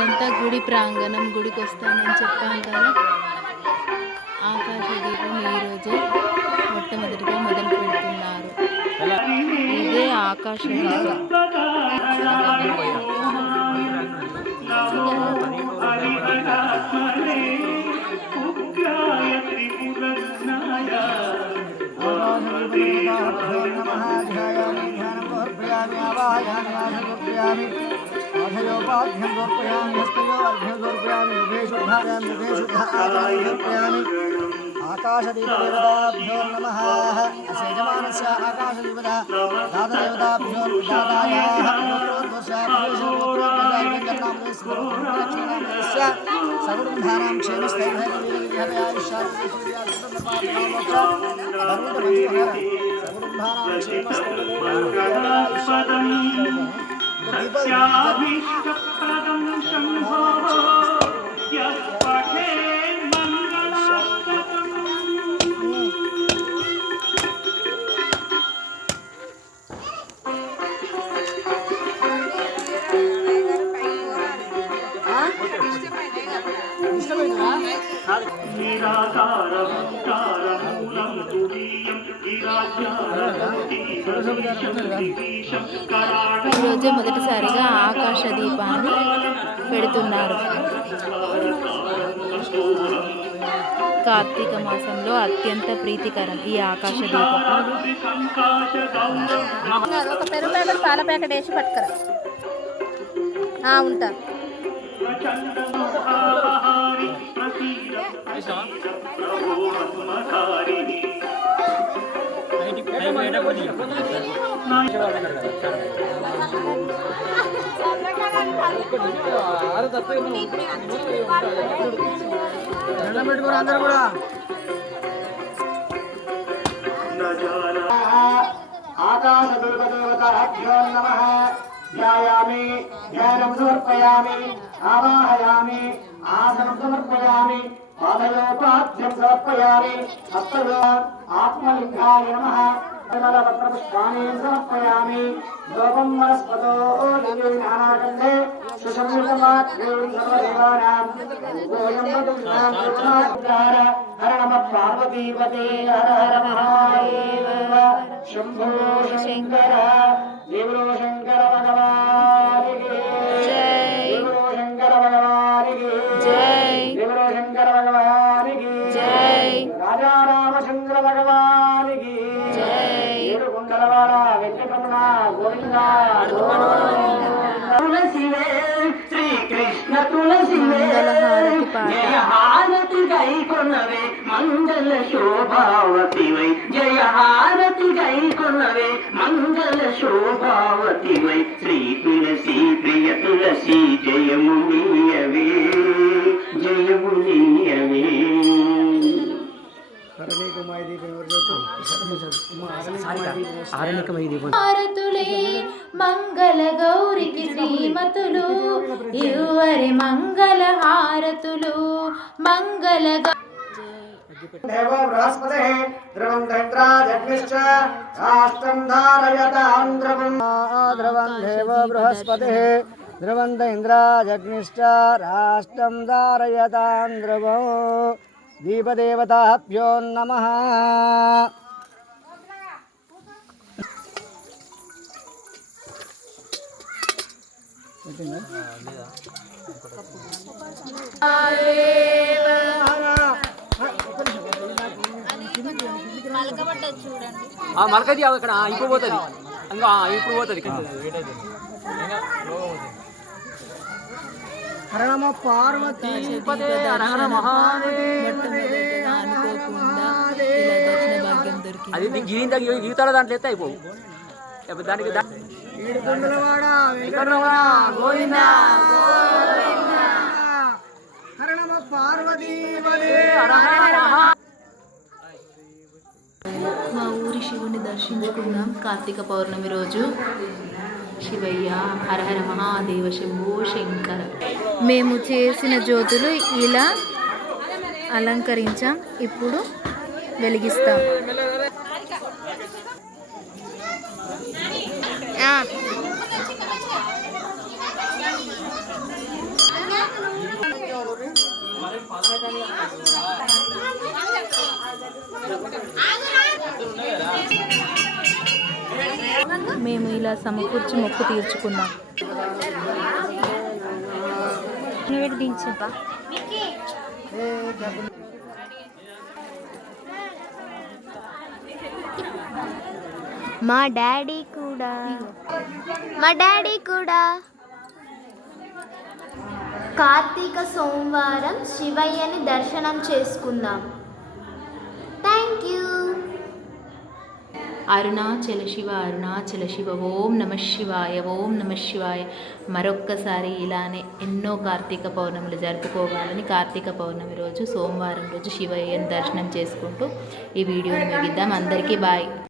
ఇదంతా గుడి ప్రాంగణం. గుడికి వస్తానని చెప్పాం కదా. ఆకాశ దీపం ఈరోజే మొట్టమొదటిగా మొదలు పెడుతున్నారు. ఇదే ఆకాశ దీపం. आकाशदीपदेवताभ्यो नमः। यजमानस्य आकाशदीपदा दातदेवताभ्यो दातायाः सगुणधारां ఈరోజే మొదటిసారిగా ఆకాశ దీపాన్ని పెడుతున్నారు. కార్తీక మాసంలో అత్యంత ప్రీతికరం ఈ ఆకాశ దీపం. ఒక పెరుగు ప్యాకెట్ పాల ప్యాకెట్ వేసి పట్టుకరా. ఉంటా పెట్టుకోరు అందరూ కూడా. ఆకాశ దుర్గదేవతాభ్యో నమః. ధ్యాయామి, ధ్యానం సమర్పయామి, ఆవాహయామి, ఆసనం సమర్పయామి, పాదయోపాద్యం సమర్పయామి, హస్తయో ఆత్మలింగాయ నమః. పుష్పాన్ని సమర్పయామి. లోకం వనస్పతో నానాకండే హర నమ పార్వతీపతే హర హర మహాదేవ శంభో శంకర. దేవులో శంకర భగవానికి దేవులో శంకర భగవానికి దేవులో శంకర భగవానికి రాజా రామచంద్ర భగవానికి ఏడుకొండలవాడ వెంకటరమణ గోవింద. తులసివే శ్రీకృష్ణ తులసివే జయ హారతి గై కొన్నవే మంగళ శోభావతివై. జయ హారతి గై కొన్నవే మంగళ శోభావతివై. శ్రీ తులసి ప్రియ తులసి జయమునియవే జయమునియవే. హారతులే మంగళ గౌరికి శ్రీమతులు ఇరువరి మంగళ హారతులు. మంగళ దేవో బృహస్పతిః ధ్రువంధేంద్రాజగ్నిశ్చ రాష్ట్రం ధారయతాం ద్రవం. ద్రవం దేవో బృహస్పతిః ధ్రువంధేంద్రాజగ్నిశ్చ రాష్ట్రం ధారయతాం ద్రవం. దీపదేవతాభ్యో నమః. మలకది ఇక్కడ ఇప్పుడు పోతుంది. ఇప్పుడు పోతుంది. హర నమ పార్వతీపతే హర హర అది గిరింద గీతాల దాంట్లో ఎత్తే అయిపోవు. దానికి ఏడుకొండలవాడ వెంకటరమణ గోవింద గోవింద. హర నమ పార్వతీపతే హర హర. మా ఊరి శివుని దర్శించుకున్నాం కార్తీక పౌర్ణమి రోజు. శివయ్య హర హర మహాదేవ శంభో శంకర. మేము చేసిన జ్యోతులు ఇలా అలంకరించాం. ఇప్పుడు వెలిగిస్తాం. మేము ఇలా సమకూర్చి మొక్కు తీర్చుకున్నాం. దించబ్బా. మా డాడీ కూడా కార్తీక సోమవారం శివయ్యని దర్శనం చేసుకుందాం. Thank you. అరుణాచల శివ అరుణాచల శివ ఓం నమ శివాయ ఓం నమ శివాయ. మరొక్కసారి ఇలానే ఎన్నో కార్తీక పౌర్ణములు జరుపుకోవాలని కార్తీక పౌర్ణమి రోజు సోమవారం రోజు శివయ్యని దర్శనం చేసుకుంటూ ఈ వీడియోని ముగిద్దాం. అందరికీ బాయ్.